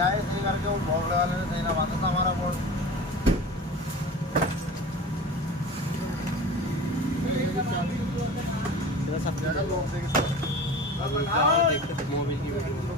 आए सही करके वो भोग लगा लेने सही ना बात था हमारा बोर्ड सब ज़्यादा लोग देखते मोबाइल की वीडियो